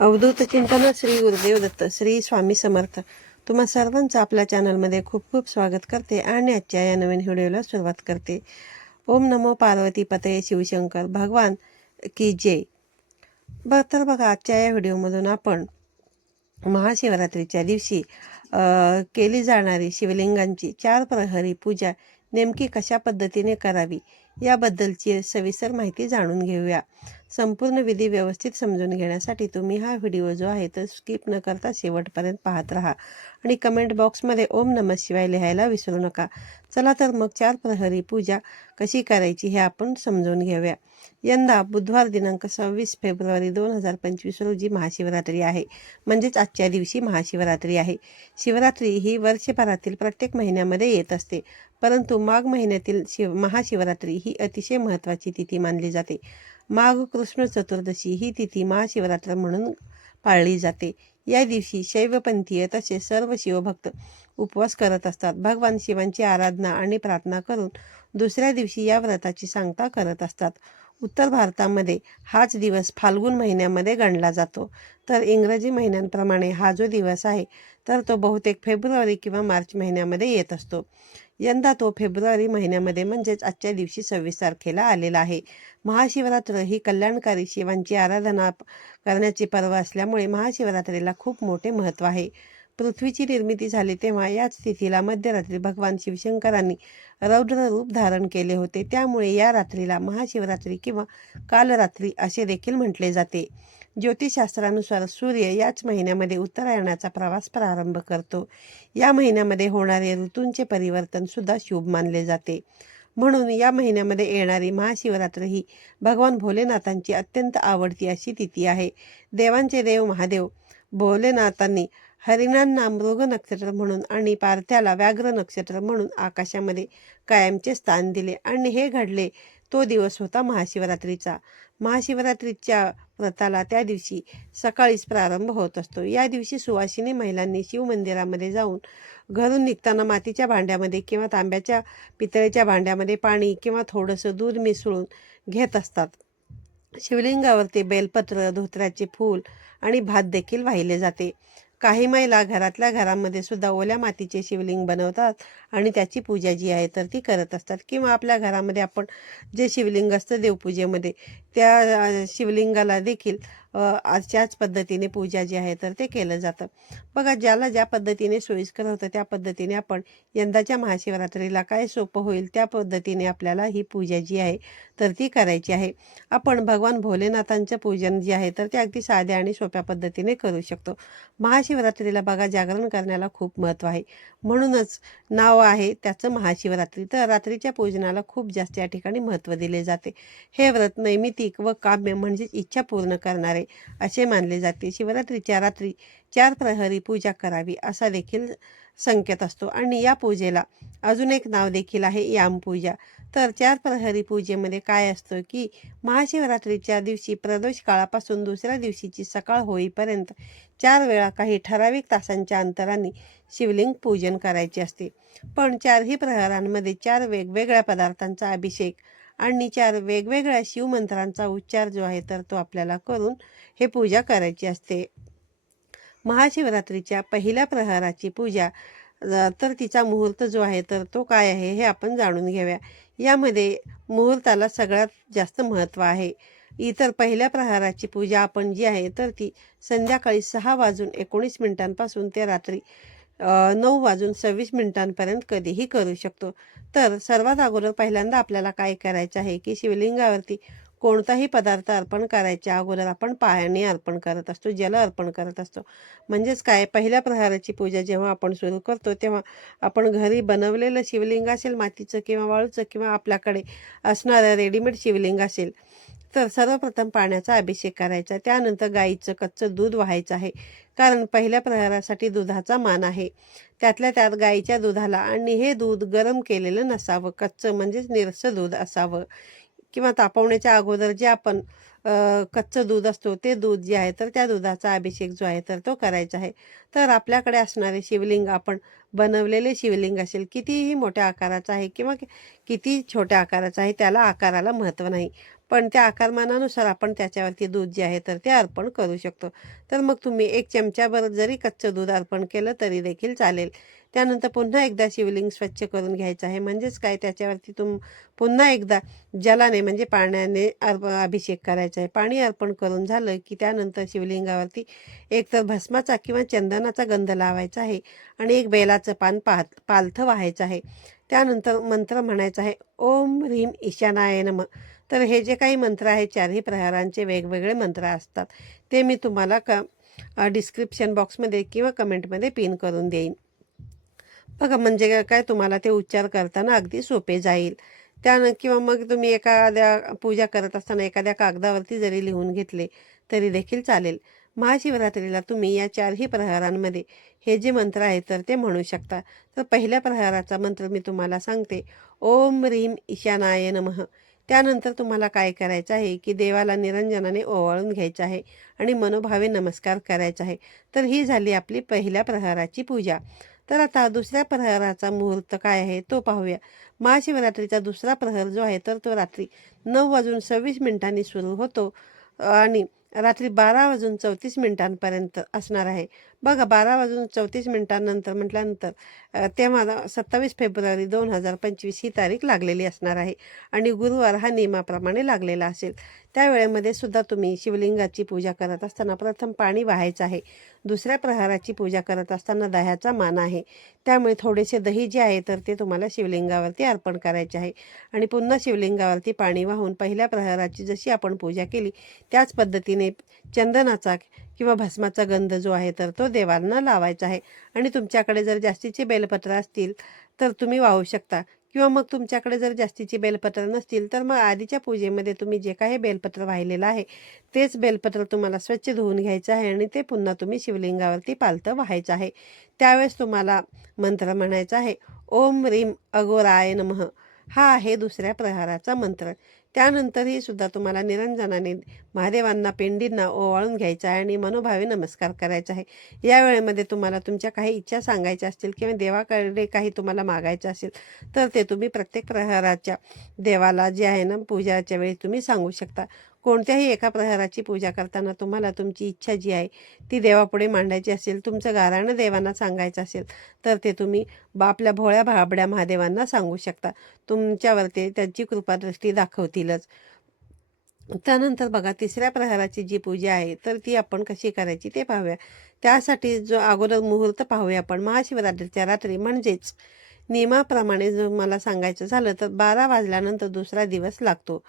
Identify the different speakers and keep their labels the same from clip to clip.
Speaker 1: अवधूत चिंतन श्री गुरुदेव दत्त श्री स्वामी समर्थ. तुम्हा सर्वांचं आपल्या चॅनलमध्ये खूप खूप स्वागत करते आणि आजच्या या नवीन व्हिडिओला सुरुवात करते. ओम नमो पार्वती पतये शिवशंकर भगवान की जय. बरं तर बघा आजच्या या व्हिडिओमधून आपण महाशिवरात्रीच्या दिवशी केली जाणारी शिवलिंगांची चार प्रहरी पूजा नेमकी कशा पद्धतीने करावी याबद्दलची सविस्तर माहिती जाणून घेऊया. संपूर्ण विधी व्यवस्थित समजून घेण्यासाठी तुम्ही हा व्हिडिओ जो आहे तो स्किप न करता शेवटपर्यंत पाहत राहा. आणि कमेंट बॉक्समध्ये ओम नमः शिवाय लिहायला विसरू नका. चला तर मग चार प्रहरी पूजा कशी करायची हे आपण समजून घेऊया. यंदा बुधवार दिनांक सव्वीस फेब्रुवारी दोन हजार पंचवीस रोजी महाशिवरात्री आहे. म्हणजेच आजच्या दिवशी महाशिवरात्री आहे. शिवरात्री ही वर्षभरातील प्रत्येक महिन्यामध्ये येत असते. परंतु माघ महिन्यातील शिव महाशिवरात्री ही अतिशय महत्त्वाची तिथी मानली जाते. माघ कृष्ण चतुर्दशी ही तिथी महाशिवरात्र म्हणून पाळली जाते. या दिवशी शैवपंथीय तसेच सर्व शिवभक्त उपवास करत असतात. भगवान शिवांची आराधना आणि प्रार्थना करून दुसऱ्या दिवशी या व्रताची सांगता करत असतात. उत्तर भारतामध्ये हाच दिवस फाल्गुन महिन्यामध्ये गणला जातो. तर इंग्रजी महिन्यांप्रमाणे हा जो दिवस आहे तर तो बहुतेक फेब्रुवारी किंवा मार्च महिन्यामध्ये येत असतो. यंदा तो फेब्रुवारी महिन्यामध्ये म्हणजेच आजच्या दिवशी सव्वीस तारखेला आलेला आहे. महाशिवरात्र ही कल्याणकारी शिवांची आराधना करण्याची पर्व असल्यामुळे महाशिवरात्रीला खूप मोठे महत्त्व आहे. पृथ्वीची निर्मिती झाली तेव्हा याच तिथीला मध्यरात्री भगवान शिवशंकरांनी रौद्र रूप धारण केले होते. त्यामुळे या रात्रीला महाशिवरात्री किंवा कालरात्री असे देखील म्हटले जाते. ज्योतिषशास्त्रानुसार सूर्य याच महिन्यामध्ये उत्तरायणाचा प्रवास प्रारंभ करतो. या महिन्यामध्ये होणारे ऋतूंचे परिवर्तन सुद्धा शुभ मानले जाते. म्हणून या महिन्यामध्ये येणारी महाशिवरात्र ही भगवान भोलेनाथांची अत्यंत आवडती अशी तिथी आहे. देवांचे देव महादेव भोलेनाथांनी हरिणांना मृग नक्षत्र म्हणून आणि पार्थ्याला व्याघ्र नक्षत्र म्हणून आकाशामध्ये कायमचे स्थान दिले आणि हे घडले. तो दिवस होता महाशिवरात्रीचा. महाशिवरात्रीच्या व्रताला त्या दिवशी सकाळीच प्रारंभ होत असतो. या दिवशी सुवासिनी महिलांनी शिवमंदिरामध्ये जाऊन घरून निघताना मातीच्या भांड्यामध्ये किंवा तांब्याच्या पितळेच्या भांड्यामध्ये पाणी किंवा थोडंसं दूध मिसळून घेत असतात. शिवलिंगावरती बेलपत्र धोत्र्याचे फूल आणि भात देखील वाहिले जाते. काही महिला घरातल्या घरामध्ये सुद्धा ओल्या मातीचे शिवलिंग बनवतात आणि त्याची पूजा जी आहे तर ती करत असतात. किंवा आपल्या घरामध्ये आपण जे शिवलिंग असतं देवपूजेमध्ये त्या शिवलिंगाला देखील अशाच पद्धतीने पूजा जी आहे तर ते केलं जातं. बघा ज्याला ज्या पद्धतीने सोयीस्कर होतं त्या पद्धतीने आपण यंदाच्या महाशिवरात्रीला काय सोपं होईल त्या पद्धतीने आपल्याला ही पूजा जी आहे तर ती करायची आहे. आपण भगवान भोलेनाथांचं पूजन जे आहे तर ते अगदी साध्या आणि सोप्या पद्धतीने करू शकतो. महाशिवरात्रीला बघा जागरण करण्याला खूप महत्त्व आहे. म्हणूनच नाव आहे त्याचं महाशिवरात्री तर रात्रीच्या पूजनाला खूप जास्त या ठिकाणी महत्त्व दिले जाते. हे व्रत नैमितिक व काम्य म्हणजेच इच्छा पूर्ण करणारे असे मानले जाते. शिवरात्रीच्या रात्री चार प्रहरी पूजा करावी असा देखील संकेत असतो. आणि या पूजेला अजून एक नाव देखील आहे याम पूजा. तर चार प्रहरी पूजेमध्ये काय असतं की महाशिवरात्रीच्या दिवशी प्रदोष काळापासून दुसऱ्या दिवशीची सकाळ होईपर्यंत चार वेळा काही ठराविक तासांच्या अंतराने शिवलिंग पूजन करायचे असते. पण चारही प्रहरांमध्ये चार वेगवेगळ्या पदार्थांचा अभिषेक आणि चार वेगवेगळ्या शिवमंत्रांचा उच्चार जो आहे तर तो आपल्याला करून हे पूजा करायची असते. महाशिवरात्रीच्या पहिल्या प्रहराची पूजा तर तिचा मुहूर्त जो आहे तर तो काय आहे हे आपण जाणून घेऊया. यामध्ये मुहूर्ताला सगळ्यात जास्त महत्त्व आहे. इतर पहिल्या प्रहाराची पूजा आपण जी आहे तर ती संध्याकाळी सहा वाजून एकोणीस मिनिटांपासून ते रात्री नऊ वाजून सव्वीस मिनिटांपर्यंत कधीही करू शकतो. तर सर्वात अगोदर पहिल्यांदा आपल्याला काय करायचं आहे की शिवलिंगावरती कोणताही पदार्थ अर्पण करायच्या अगोदर आपण पायाने अर्पण करत असतो जल अर्पण करत असतो. म्हणजेच काय? पहिल्या प्रहाराची पूजा जेव्हा आपण सुरू करतो तेव्हा आपण घरी बनवलेलं शिवलिंग असेल मातीचं किंवा वाळूचं किंवा आपल्याकडे असणारं रेडीमेड शिवलिंग असेल तर सर्वप्रथम पाण्याचा अभिषेक करायचा. त्यानंतर गाईचं कच्चं दूध व्हायचं आहे. कारण पहिल्या प्रहारासाठी दुधाचा मान आहे. त्यातल्या त्यात गाईच्या दुधाला आणि हे दूध गरम केलेलं नसावं. कच्चं म्हणजेच निरसं दूध असावं. किंवा तापवण्याच्या अगोदर जे आपण कच्चं दूध असतो ते दूध जे आहे तर त्या दुधाचा अभिषेक जो आहे तर तो करायचा आहे. तर आपल्याकडे असणारे शिवलिंग आपण बनवलेले शिवलिंग असेल कितीही मोठ्या आकाराचं आहे किंवा किती छोट्या आकाराचं आहे त्याला आकाराला महत्त्व नाही. पण त्या आकारमानानुसार आपण त्याच्यावरती दूध जे आहे तर ते अर्पण करू शकतो. तर मग तुम्ही एक चमच्याभर जरी कच्चं दूध अर्पण केलं तरी देखील चालेल. त्यानंतर पुन्हा एकदा शिवलिंग स्वच्छ करून घ्यायचं आहे. म्हणजेच काय? त्याच्यावरती तुम पुन्हा एकदा जलाने म्हणजे पाण्याने अर्प अभिषेक करायचा आहे. पाणी अर्पण करून झालं की त्यानंतर शिवलिंगावरती एकतर भस्माचा किंवा चंदनाचा गंध लावायचा आहे आणि एक बेलाचं पान पाहत पालथं व्हायचं आहे. त्यानंतर मंत्र म्हणायचा आहे ओम ह्रीम ईशानाय नम. तर हे जे काही मंत्र आहे चारही प्रहारांचे वेगवेगळे मंत्र असतात. ते मी तुम्हाला क डिस्क्रिप्शन बॉक्समध्ये किंवा कमेंटमध्ये पिन करून देईन. बघा म्हणजे काय तुम्हाला ते उच्चार करताना अगदी सोपे जाईल. त्यानं किंवा मग तुम्ही एखाद्या पूजा करत असताना एखाद्या कागदावरती जरी लिहून घेतले तरी देखील चालेल. महाशिवरात्रीला तुम्ही या चारही प्रहारांमध्ये हे जे मंत्र आहेत तर ते म्हणू शकता. तर पहिल्या प्रहाराचा मंत्र मी तुम्हाला सांगते. ओम रीम ईशानाय नमः. त्यानंतर तुम्हाला काय करायचं आहे की देवाला निरंजनाने ओवाळून घ्यायचं आहे आणि मनोभावे नमस्कार करायचा आहे. तर ही झाली आपली पहिल्या प्रहाराची पूजा. तर आता दुसऱ्या प्रहराचा मुहूर्त काय आहे तो पाहूया. महाशिवरात्रीचा दुसरा प्रहर जो आहे तर तो रात्री नऊ वाजून सव्वीस मिनिटांनी सुरू होतो. आणि रात्री बारा वाजून चौतीस मिनिटांपर्यंत असणार आहे. बघा बारा वाजून चौतीस मिनिटांनंतर म्हटल्यानंतर तेव्हा सत्तावीस फेब्रुवारी दोन हजार पंचवीस ही तारीख लागलेली असणार आहे आणि गुरुवार हा नियमाप्रमाणे लागलेला असेल. त्या वेळेमध्ये सुद्धा तुम्ही शिवलिंगाची पूजा करत असताना प्रथम पाणी वाहायचं आहे. दुसऱ्या प्रहाराची पूजा करत असताना दह्याचा मान आहे. त्यामुळे थोडेसे दही जे आहे तर ते तुम्हाला शिवलिंगावरती अर्पण करायचे आहे. आणि पुन्हा शिवलिंगावरती पाणी वाहून पहिल्या प्रहाराची जशी आपण पूजा केली त्याच पद्धतीने चंदनाचा किंवा भस्माचा गंध जो आहे तर तो देवांना लावायचं आहे. आणि तुमच्याकडे जर जास्तीचे बेलपत्र असतील तर तुम्ही वाहू शकता. किंवा मग तुमच्याकडे जर जास्तीची बेलपत्र नसतील तर मग आधीच्या पूजेमध्ये तुम्ही जे काही बेलपत्र वाहिलेलं आहे तेच बेलपत्र तुम्हाला स्वच्छ धुवून घ्यायचं आहे आणि ते पुन्हा तुम्ही शिवलिंगावरती पालतं व्हायचं आहे. त्यावेळेस तुम्हाला मंत्र म्हणायचा आहे ओम रीम अगोराय नमः. हा आहे दुसऱ्या प्रहाराचा मंत्र. त्यानंतरही सुद्धा तुम्हाला निरंजनाने महादेवांना पेंडींना ओवाळून घ्यायचा आहे आणि मनोभावे नमस्कार करायचा आहे. या वेळेमध्ये तुम्हाला तुमच्या काही इच्छा सांगायच्या असतील किंवा देवाकडे काही तुम्हाला मागायचं असेल तर ते तुम्ही प्रत्येक प्रहाराच्या देवाला जे आहे ना पूजाच्या वेळी तुम्ही सांगू शकता. कोणत्याही एका प्रहाराची पूजा करताना तुम्हाला तुमची इच्छा जी आहे ती देवापुढे मांडायची असेल तुमचं गाराणं देवांना सांगायचं असेल तर ते तुम्ही बा आपल्या भोळ्या भाबड्या महादेवांना सांगू शकता. तुमच्यावरती त्यांची कृपादृष्टी दाखवतीलच. त्यानंतर बघा तिसऱ्या प्रहाराची जी पूजा आहे तर ती आपण कशी करायची ते पाहूया. त्यासाठी जो अगोदर मुहूर्त पाहूया आपण महाशिवरात्रीच्या रात्री म्हणजेच नियमाप्रमाणे जर मला सांगायचं झालं तर बारा वाजल्यानंतर दुसरा दिवस लागतो.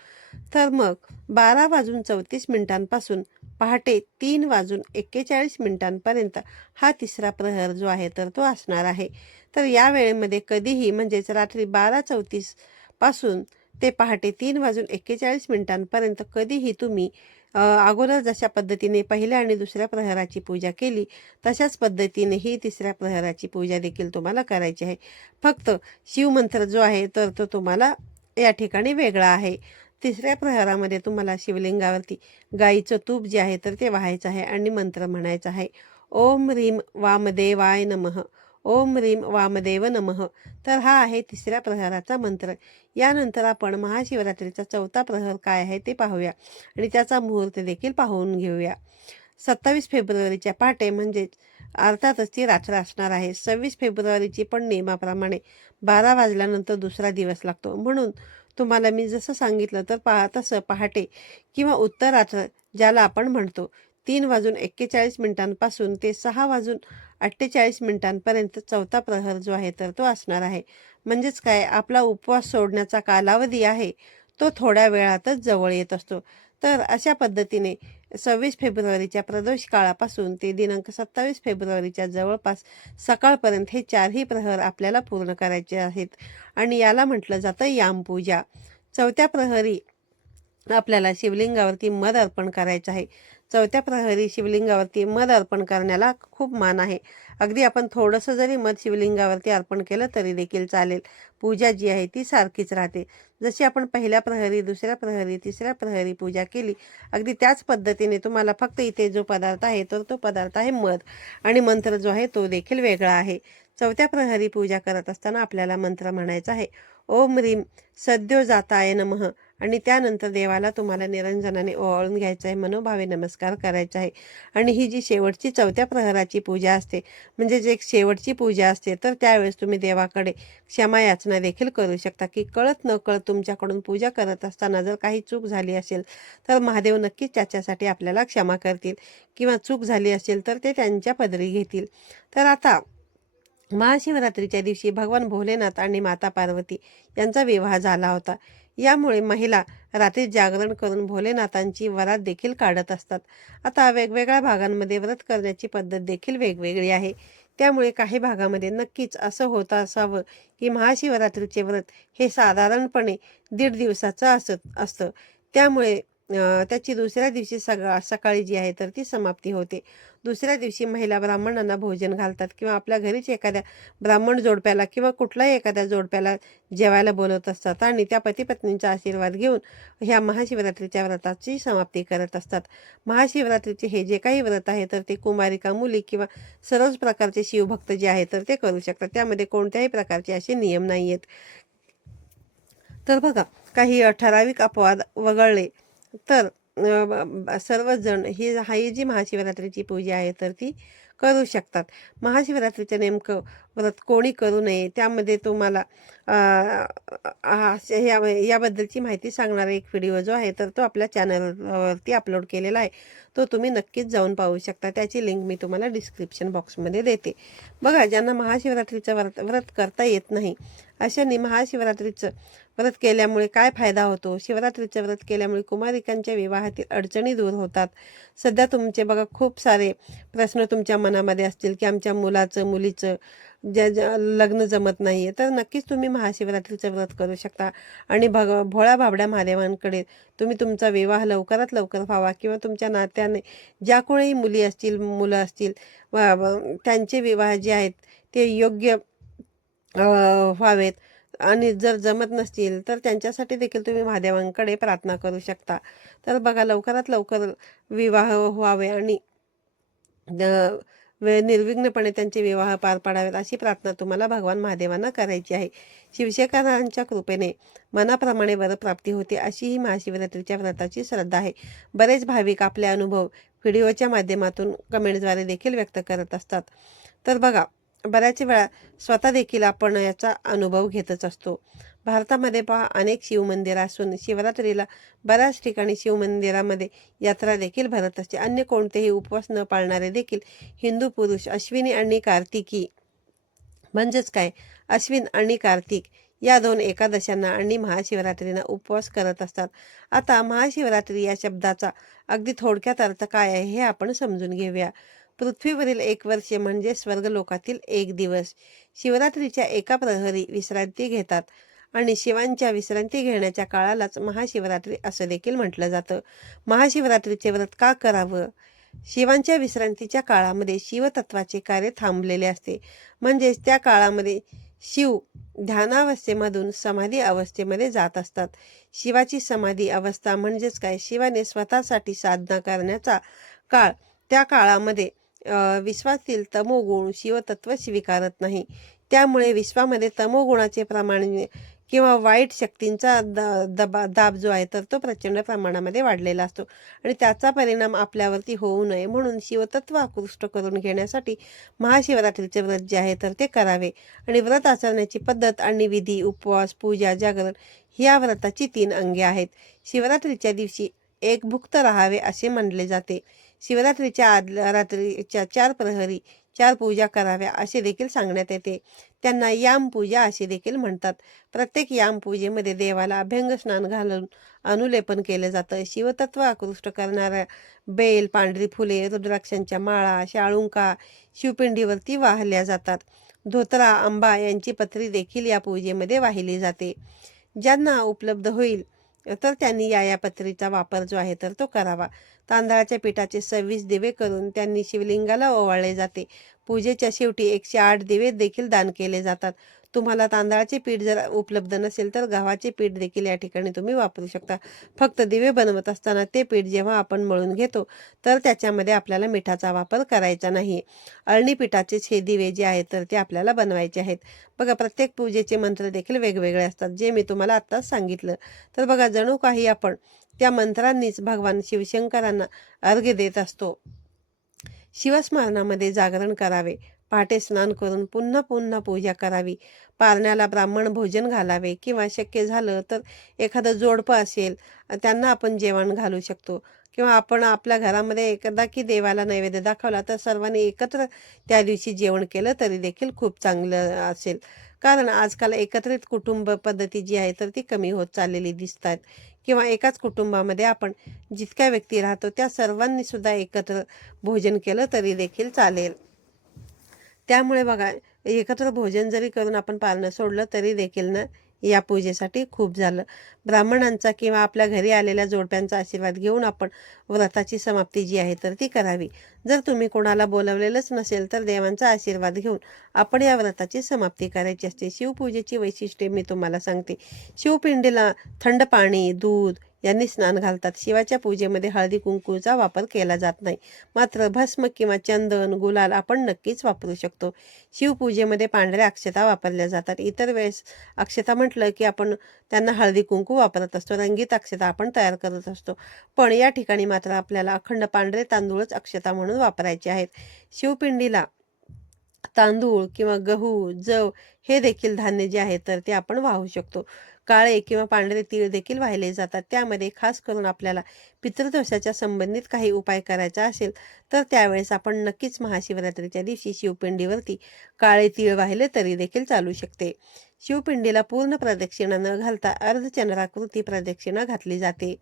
Speaker 1: तर मग बारा वाजून चौतीस मिनिटांपासून पहाटे तीन वाजून एक्केचाळीस मिनिटांपर्यंत हा तिसरा प्रहर जो आहे तर तो असणार आहे. तर या वेळेमध्ये कधीही म्हणजेच रात्री बारा चौतीसपासून ते पहाटे तीन वाजून एक्केचाळीस मिनिटांपर्यंत कधीही तुम्ही अगोदर जशा पद्धतीने पहिल्या आणि दुसऱ्या प्रहराची पूजा केली तशाच पद्धतीने ही तिसऱ्या प्रहराची पूजा देखील तुम्हाला करायची आहे. फक्त शिवमंत्र जो आहे तर तो तुम्हाला या ठिकाणी वेगळा आहे. तिसऱ्या प्रहरामध्ये तुम्हाला शिवलिंगावरती गाईचं तूप जे आहे तर ते व्हायचं आहे आणि मंत्र म्हणायचं आहे. ओम ह्रीम वामदेवाय नमः. ओम रीम वामदेव नमः. तर हा आहे तिसऱ्या प्रहराचा मंत्र. यानंतर आपण महाशिवरात्रीचा चौथा प्रहर काय आहे ते पाहूया आणि त्याचा मुहूर्त देखील पाहून घेऊया. सत्तावीस फेब्रुवारीच्या पहाटे म्हणजेच अर्थातच ती रात्र असणार आहे. सव्वीस फेब्रुवारीची पण नियमाप्रमाणे बारा वाजल्यानंतर दुसरा दिवस लागतो. म्हणून तुम्हाला मी जसं सांगितलं तर पहा तसं पहाटे किंवा उत्तर रात्र ज्याला आपण म्हणतो. तीन वाजून एक्केचाळीस मिनिटांपासून ते सहा वाजून अठ्ठेचाळीस मिनिटांपर्यंत चौथा प्रहर जो आहे तर तो असणार आहे. म्हणजेच काय आपला उपवास सोडण्याचा कालावधी आहे तो थोड्या वेळातच जवळ येत असतो. तर अशा पद्धतीने सव्वीस फेब्रुवारीच्या प्रदोष काळापासून ते दिनांक सत्तावीस फेब्रुवारीच्या जवळपास सकाळपर्यंत हे चारही प्रहर आपल्याला पूर्ण करायचे आहेत. आणि याला म्हटलं जातं यामपूजा चौथ्या प्रहरी आपल्याला शिवलिंगावरती मध अर्पण करायचं आहे. चौथ्या प्रहरी शिवलिंगावरती मध अर्पण करण्याला खूप मान आहे. अगदी आपण थोडंसं जरी मध शिवलिंगावरती अर्पण केलं तरी देखील चालेल. पूजा जी आहे ती सारखीच राहते. जशी आपण पहिल्या प्रहरी दुसऱ्या प्रहरी तिसऱ्या प्रहरी पूजा केली अगदी त्याच पद्धतीने तुम्हाला फक्त इथे जो पदार्थ आहे तर तो पदार्थ आहे मध. आणि मंत्र जो आहे तो देखील वेगळा आहे. चौथ्या प्रहरी पूजा करत असताना आपल्याला मंत्र म्हणायचा आहे. ओम रीम सद्यो जाताय नमः. आणि त्यानंतर देवाला तुम्हाला निरंजनाने ओवाळून घ्यायचं आहे मनोभावे नमस्कार करायचा आहे. आणि ही जी शेवटची चौथ्या प्रहराची पूजा असते म्हणजे जे शेवटची पूजा असते तर त्यावेळेस तुम्ही देवाकडे क्षमा याचना देखील करू शकता की कळत न कळत तुमच्याकडून पूजा करत असताना जर काही चूक झाली असेल तर महादेव नक्कीच त्याच्यासाठी आपल्याला क्षमा करतील. किंवा चूक झाली असेल तर ते त्यांच्या पदरी घेतील. तर आता महाशिवरात्रीच्या दिवशी भगवान भोलेनाथ आणि माता पार्वती यांचा विवाह झाला होता. यामुळे महिला रात्री जागरण करून भोलेनाथांची वरात देखील काढत असतात. आता वेगवेगळ्या भागांमध्ये व्रत करण्याची पद्धत देखील वेगवेगळी आहे. त्यामुळे काही भागामध्ये नक्कीच असं होत असावं की महाशिवरात्रीचे व्रत हे साधारणपणे दीड दिवसाचं असत असतं. त्यामुळे त्याची दुसऱ्या दिवशी सगा सकाळी जी आहे तर ती समाप्ती होते. दुसऱ्या दिवशी महिला ब्राह्मणांना भोजन घालतात किंवा आपल्या घरीच एखाद्या ब्राह्मण जोडप्याला किंवा कुठल्याही एखाद्या जोडप्याला जेवायला बोलवत असतात आणि त्या पतीपत्नींचा आशीर्वाद घेऊन ह्या महाशिवरात्रीच्या व्रताची समाप्ती करत असतात. महाशिवरात्रीचे हे जे काही व्रत आहे तर ते कुमारिका मुली किंवा सर्वच प्रकारचे शिवभक्त जे आहे तर ते करू शकतात. त्यामध्ये कोणत्याही प्रकारचे असे नियम नाही आहेत तर बघा काही ठराविक अपवाद वगळले तर सर्वजण सर्वच जण ही हा ही जी महाशिवरात्रीची पूजा आहे तर ती करू शकतात. महाशिवरात्रीचं नेमकं व्रत कोणी करू नये त्यामध्ये तुम्हाला या याबद्दलची माहिती सांगणारा एक व्हिडिओ जो आहे तर तो आपल्या चॅनलवरती अपलोड केलेला आहे. तो तुम्ही नक्कीच जाऊन पाहू शकता. त्याची लिंक मी तुम्हाला डिस्क्रिप्शन बॉक्समध्ये देते. बघा ज्यांना महाशिवरात्रीचं व्रत व्रत करता येत नाही अशांनी महाशिवरात्रीचं व्रत केल्यामुळे काय फायदा होतो? शिवरात्रीचं व्रत केल्यामुळे कुमारिकांच्या विवाहातील अडचणी दूर होतात. सध्या तुमचे बघा खूप सारे प्रश्न तुमच्या मनामध्ये असतील की आमच्या मुलाचं मुलीचं ज्या ज्या लग्न जमत नाही आहे तर नक्कीच तुम्ही महाशिवरात्रीचं व्रत करू शकता. आणि भग भोळ्या भाबड्या महादेवांकडे तुम्ही तुमचा विवाह लवकरात लवकर व्हावा किंवा तुमच्या नात्याने ज्या कोणीही मुली असतील मुलं असतील त्यांचे विवाह जे आहेत ते योग्य व्हावेत. आणि जर जमत नसतील तर त्यांच्यासाठी देखील तुम्ही महादेवांकडे प्रार्थना करू शकता. तर बघा लवकरात लवकर विवाह व्हावे आणि निर्विघ्नपणे त्यांचे विवाह पार पाडावेत अशी प्रार्थना तुम्हाला भगवान महादेवांना करायची आहे. शिवशेखरांच्या कृपेने मनाप्रमाणे वरप्राप्ती होते अशी ही महाशिवरात्रीच्या व्रताची श्रद्धा आहे. बरेच भाविक आपले अनुभव व्हिडिओच्या माध्यमातून कमेंटद्वारे देखील व्यक्त करत असतात. तर बघा बऱ्याच वेळा स्वतः देखील आपण याचा अनुभव घेतच असतो. भारतामध्ये पहा अनेक शिवमंदिरं असून शिवरात्रीला बऱ्याच ठिकाणी शिवमंदिरामध्ये यात्रा देखील भरत असते. अन्य कोणतेही उपवास न पाळणारे देखील हिंदू पुरुष अश्विनी आणि कार्तिकी म्हणजेच काय? अश्विन आणि कार्तिक या दोन एकादशांना आणि महाशिवरात्रीना उपवास करत असतात. आता महाशिवरात्री या शब्दाचा अगदी थोडक्यात अर्थ काय आहे हे आपण समजून घेऊया. पृथ्वीवरील एक वर्ष म्हणजे स्वर्गलोकातील एक दिवस. शिवरात्रीच्या एका प्रहरी विश्रांती घेतात आणि शिवांच्या विश्रांती घेण्याच्या काळालाच महाशिवरात्री असं देखील म्हटलं जातं. महाशिवरात्रीचे व्रत का करावं? शिवांच्या विश्रांतीच्या काळामध्ये शिवतत्वाचे कार्य थांबलेले असते. म्हणजेच त्या काळामध्ये शिव ध्यानावस्थेमधून समाधी अवस्थेमध्ये जात असतात. शिवाची समाधी अवस्था म्हणजेच काय? शिवाने स्वतःसाठी साधना करण्याचा काळ त्या काळामध्ये विश्वातील तमोगुण शिवतत्व स्वीकारत नाही. त्यामुळे विश्वामध्ये तमोगुणाचे प्रमाण किंवा वाईट शक्तींचा द दबा दाब जो आहे तर तो प्रचंड प्रमाणामध्ये वाढलेला असतो. आणि त्याचा परिणाम आपल्यावरती होऊ नये म्हणून शिवतत्व आकृष्ट करून घेण्यासाठी महाशिवरात्रीचे व्रत जे आहे तर ते करावे. आणि व्रत आचरण्याची पद्धत आणि विधी उपवास पूजा जागरण ह्या व्रताची तीन अंगे आहेत. शिवरात्रीच्या दिवशी एक भुक्त राहावे असे म्हणले जाते. शिवरात्रीच्या आदल्या रात्रीच्या चार प्रहरी चार पूजा कराव्या असे देखील सांगण्यात येते. त्यांना याम पूजा असे देखील म्हणतात. प्रत्येक याम पूजेमध्ये देवाला अभ्यंग स्नान घालून अनुलेपन केलं जातं. शिवतत्व आकृष्ट करणाऱ्या बेल पांढरी फुले रुद्राक्षांच्या माळा शाळुंका शिवपिंडीवरती वाहल्या जातात. धोतरा आंबा यांची पत्री देखील या पूजेमध्ये वाहिली जाते. ज्यांना उपलब्ध होईल तर त्यांनी या या पत्रीचा वापर जो आहे तर तो करावा. तांदळाच्या पिठाचे सव्वीस दिवे करून त्यांनी शिवलिंगाला ओवाळले जाते. पूजेच्या शेवटी एकशे आठ दिवे देखील दान केले जातात. तुम्हाला तांदळाचे पीठ जर उपलब्ध नसेल तर गव्हाचे पीठ देखील या ठिकाणी तुम्ही वापरू शकता. फक्त दिवे बनवत असताना ते पीठ जेव्हा आपण मळून घेतो तर त्याच्यामध्ये आपल्याला मिठाचा वापर करायचा नाही. अळणी पिठाचेच हे दिवे जे आहेत तर ते आपल्याला बनवायचे आहेत. बघा प्रत्येक पूजेचे मंत्र देखील वेगवेगळे असतात जे मी तुम्हाला आत्ताच सांगितलं. तर बघा जणू काही आपण त्या मंत्रांनीच भगवान शिवशंकरांना अर्घ्य देत असतो. शिवस्मरणामध्ये जागरण करावे. पहाटे स्नान करून पुन्हा पुन्हा पूजा करावी. पारण्याला ब्राह्मण भोजन घालावे किंवा शक्य झालं तर एखादं जोडपं असेल त्यांना आपण जेवण घालू शकतो. किंवा आपण आपल्या घरामध्ये एकदा की देवाला नैवेद्य दाखवला तर सर्वांनी एकत्र त्या दिवशी जेवण केलं तरी देखील खूप चांगलं असेल. कारण आजकाल एकत्रित कुटुंब पद्धती जी आहे तर ती कमी होत चाललेली दिसत आहेत किंवा एकाच कुटुंबामध्ये आपण जितक्या व्यक्ती राहतो त्या सर्वांनी सुद्धा एकत्र भोजन केलं तरी देखील चालेल. त्यामुळे बघा एकत्र भोजन जरी करून आपण पाळणं सोडलं तरी देखील ना या पूजेसाठी खूप झालं. ब्राह्मणांचा किंवा आपल्या घरी आलेल्या जोडप्यांचा आशीर्वाद घेऊन आपण व्रताची समाप्ती जी आहे तर ती करावी. जर तुम्ही कोणाला बोलवलेलंच नसेल तर देवांचा आशीर्वाद घेऊन आपण या व्रताची समाप्ती करायची असते. शिवपूजेची वैशिष्ट्ये मी तुम्हाला सांगते. शिवपिंडीला थंड पाणी दूध यांनी स्नान घालतात. शिवाच्या पूजेमध्ये हळदी कुंकूचा वापर केला जात नाही. मात्र भस्म किंवा चंदन गुलाल आपण नक्कीच वापरू शकतो. शिवपूजेमध्ये पांढऱ्या अक्षता वापरल्या जातात. इतर वेळेस अक्षता म्हटलं की आपण त्यांना हळदी कुंकू वापरत असतो. रंगीत अक्षता आपण तयार करत असतो. पण या ठिकाणी मात्र आपल्याला अखंड पांढरे तांदूळच अक्षता म्हणून वापरायचे आहेत. शिवपिंडीला तांदूळ किंवा गहू जव हे देखील धान्य जे आहे तर ते आपण वाहू शकतो. काळे किंवा पांढरे तीळ देखील वाहिले जातात. त्यामध्ये खास करून आपल्याला पितृदोषाच्या संबंधित काही उपाय करायचा असेल तर त्यावेळेस आपण नक्कीच महाशिवरात्रीच्या दिवशी शिवपिंडीवरती काळे तीळ वाहिले तरी देखील चालू शकते. शिवपिंडीला पूर्ण प्रदक्षिणा न घालता अर्धचंद्राकृती प्रदक्षिणा घातली जाते.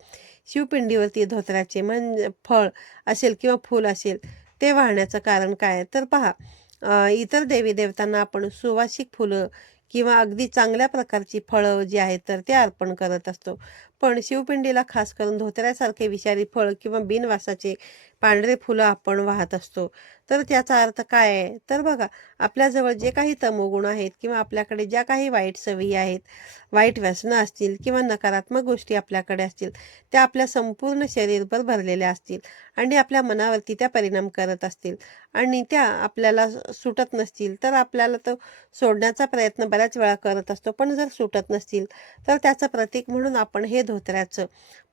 Speaker 1: शिवपिंडीवरती धोत्राचे म्हणजे फळ असेल किंवा फूल असेल ते वाहण्याचं कारण काय? तर पहा इतर देवी देवतांना आपण सुवासिक फुलं किंवा अगदी चांगल्या प्रकारची फळं जी आहेत तर ते अर्पण करत असतो. पण शिवपिंडीला खास करून धोत्र्यासारखे विषारी फळ किंवा बिनवासाचे पांढरे फुलं आपण वाहत असतो. तर त्याचा अर्थ काय आहे? तर बघा आपल्याजवळ जे काही तमोगुण आहेत किंवा आपल्याकडे ज्या काही वाईट सवयी आहेत वाईट व्यसनं असतील किंवा नकारात्मक गोष्टी आपल्याकडे असतील त्या आपल्या संपूर्ण शरीरभर भरलेल्या असतील आणि आपल्या मनावरती त्या परिणाम करत असतील आणि त्या आपल्याला सुटत नसतील तर आपल्याला तो सोडण्याचा प्रयत्न बऱ्याच वेळा करत असतो. पण जर सुटत नसतील तर त्याचं प्रतीक म्हणून आपण हे धोत्र्याचं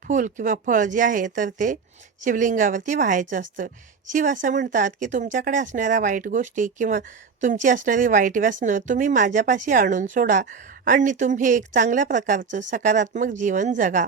Speaker 1: फूल किंवा फळ जे आहे तर ते शिवलिंगावरती व्हायचं. असतं. शिव असं म्हणतात की तुमच्याकडे असणाऱ्या वाईट गोष्टी किंवा तुमची असणारी वाईट व्यसनं तुम्ही माझ्यापाशी आणून सोडा. आणि तुम्ही एक चांगल्या प्रकारचं सकारात्मक जीवन जगा.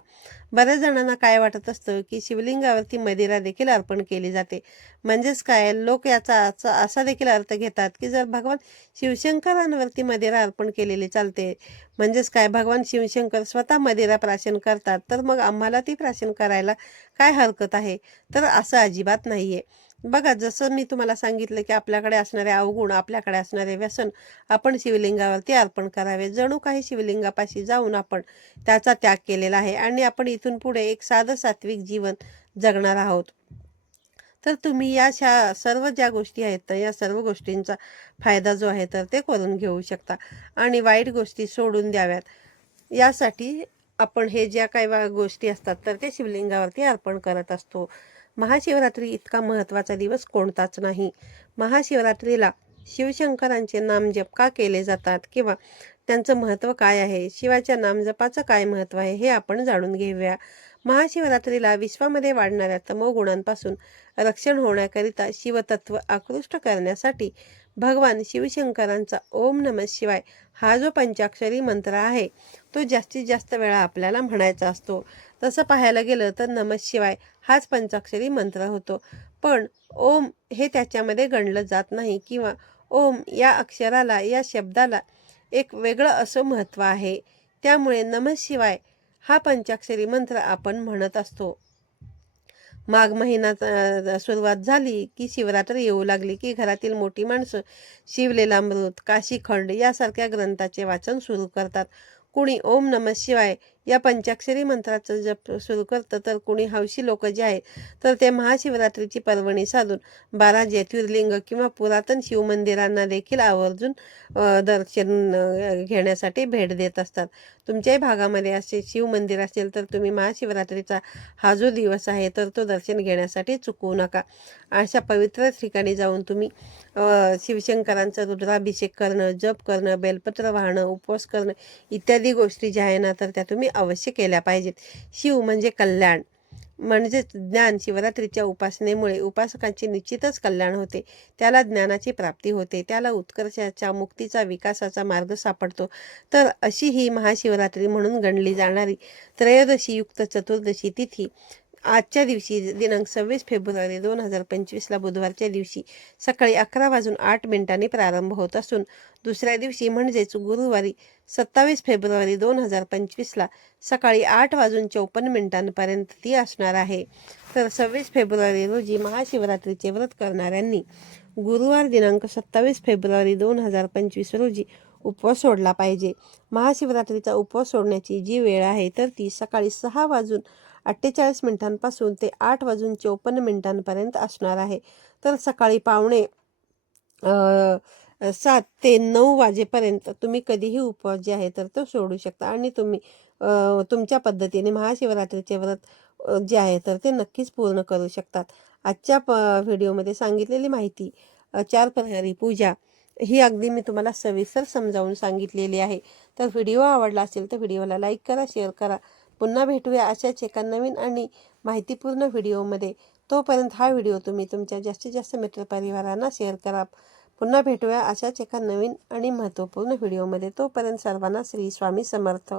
Speaker 1: बऱ्याच जणांना काय वाटत असतं की शिवलिंगावरती मदिरा देखील अर्पण केली जाते. म्हणजेच काय? लोक याचा असा असा देखील अर्थ घेतात की जर भगवान शिवशंकरांवरती मदिरा अर्पण केलेली चालते म्हणजेच काय? भगवान शिवशंकर स्वतः मदिरा प्राशन करतात तर मग आम्हाला ती प्राशन करायला काय हरकत आहे? तर असं अजिबात नाही आहे बघा जसं मी तुम्हाला सांगितलं की आपल्याकडे असणारे अवगुण आपल्याकडे असणारे व्यसन आपण शिवलिंगावरती अर्पण करावे. जणू काही शिवलिंगापाशी जाऊन आपण त्याचा त्याग केलेला आहे आणि आपण इथून पुढे एक साधं सात्विक जीवन जगणार आहोत. तर तुम्ही या शा सर्व ज्या गोष्टी आहेत तर या सर्व गोष्टींचा फायदा जो आहे तर ते करून घेऊ शकता आणि वाईट गोष्टी सोडून द्याव्यात. यासाठी आपण हे ज्या काही वा- गोष्टी असतात तर ते शिवलिंगावरती अर्पण करत असतो. महाशिवरात्री इतका महत्त्वाचा दिवस कोणताच नाही. महाशिवरात्रीला शिवशंकरांचे नामजप का केले जातात? किंवा त्यांचं महत्त्व काय आहे? शिवाच्या नामजपाचं काय महत्त्व आहे? हे आपण जाणून घेऊया. महाशिवरात्रीला विश्वामध्ये वाढणाऱ्या तमोगुणांपासून रक्षण होण्याकरिता शिवतत्व आकृष्ट करण्यासाठी भगवान शिवशंकरांचा ओम नम शिवाय हा जो पंचाक्षरी मंत्र आहे तो जास्तीत जास्त वेळा आपल्याला म्हणायचा असतो. तसं पाहायला गेलं तर नम शिवाय हाच पंचाक्षरी मंत्र होतो. पण ओम हे त्याच्यामध्ये गणलं जात नाही किंवा ओम या अक्षराला या शब्दाला एक वेगळं असं महत्त्व आहे. त्यामुळे नम शिवाय हा पंचाक्षरी मंत्र आपण म्हणत असतो. माघ महिना सुरुवात झाली की शिवरात्र येऊ लागली की घरातील मोठी माणसं शिवलेला मृत काशीखंड यासारख्या ग्रंथाचे वाचन सुरू करतात. कुणी ओम नम शिवाय या पंचाक्षरी मंत्राचा जप सुरू करतं तर कुणी हौशी लोक जे आहे तर ते महाशिवरात्रीची पर्वणी साधून बारा ज्योतिर्लिंग किंवा पुरातन शिवमंदिरांना देखील आवर्जून दर्शन घेण्यासाठी भेट देत असतात. तुमच्याही भागामध्ये असे शिवमंदिर असेल तर तुम्ही महाशिवरात्रीचा हा जो दिवस आहे तर तो दर्शन घेण्यासाठी चुकवू नका. अशा पवित्र ठिकाणी जाऊन तुम्ही शिवशंकरांचा रुद्राभिषेक करणं जप करणं बेलपत्र वाहणं उपवास करणं इत्यादी गोष्टी ज्या आहे ना तर त्या तुम्ही अवश्य केल्या पाहिजेत. शिव म्हणजे कल्याण. म्हणजेच ज्ञान शिवरात्रीच्या उपासनेमुळे उपासकांचे निश्चितच कल्याण होते. त्याला ज्ञानाची प्राप्ती होते. त्याला उत्कर्षाच्या मुक्तीचा विकासाचा मार्ग सापडतो. तर अशी ही महाशिवरात्री म्हणून गणली जाणारी त्रयोदशी युक्त चतुर्दशी तिथी आजच्या दिवशी दिनांक सव्वीस फेब्रुवारी दोन हजार पंचवीसला बुधवारच्या दिवशी सकाळी अकरा वाजून आठ मिनिटांनी प्रारंभ होत असून दुसऱ्या दिवशी म्हणजेच गुरुवारी सत्तावीस फेब्रुवारी दोन हजार पंचवीसला सकाळी आठ वाजून चौपन्न मिनिटांपर्यंत ती असणार आहे. तर सव्वीस फेब्रुवारी रोजी महाशिवरात्रीचे व्रत करणाऱ्यांनी गुरुवार दिनांक सत्तावीस फेब्रुवारी दोन हजार पंचवीस रोजी उपवास सोडला पाहिजे. महाशिवरात्रीचा उपवास सोडण्याची जी वेळ आहे तर ती सकाळी सहा वाजून अठ्ठेचाळीस मिनिटांपासून ते आठ वाजून चोपन्न मिनिटांपर्यंत असणार आहे. तर सकाळी पावणे सात ते नऊ वाजेपर्यंत तुम्ही कधीही उपवास जे आहे तर तो सोडू शकता. आणि तुम्ही तुमच्या पद्धतीने महाशिवरात्रीचे व्रत जे आहे तर ते नक्कीच पूर्ण करू शकतात. आजच्या प व्हिडिओमध्ये सांगितलेली माहिती चार प्रहरी पूजा ही अगदी मी तुम्हाला सविस्तर समजावून सांगितलेली आहे. तर व्हिडिओ आवडला असेल तर व्हिडिओला लाईक करा शेअर करा. पुन्हा भेटूया अशाच एका नवीन आणि माहितीपूर्ण व्हिडिओमध्ये. तोपर्यंत हा व्हिडिओ तुम्ही तुमच्या जास्तीत जास्त मित्रपरिवारांना शेअर करा. पुन्हा भेटूया अशाच एका नवीन आणि महत्त्वपूर्ण व्हिडिओमध्ये. तोपर्यंत सर्वांना श्री स्वामी समर्थ.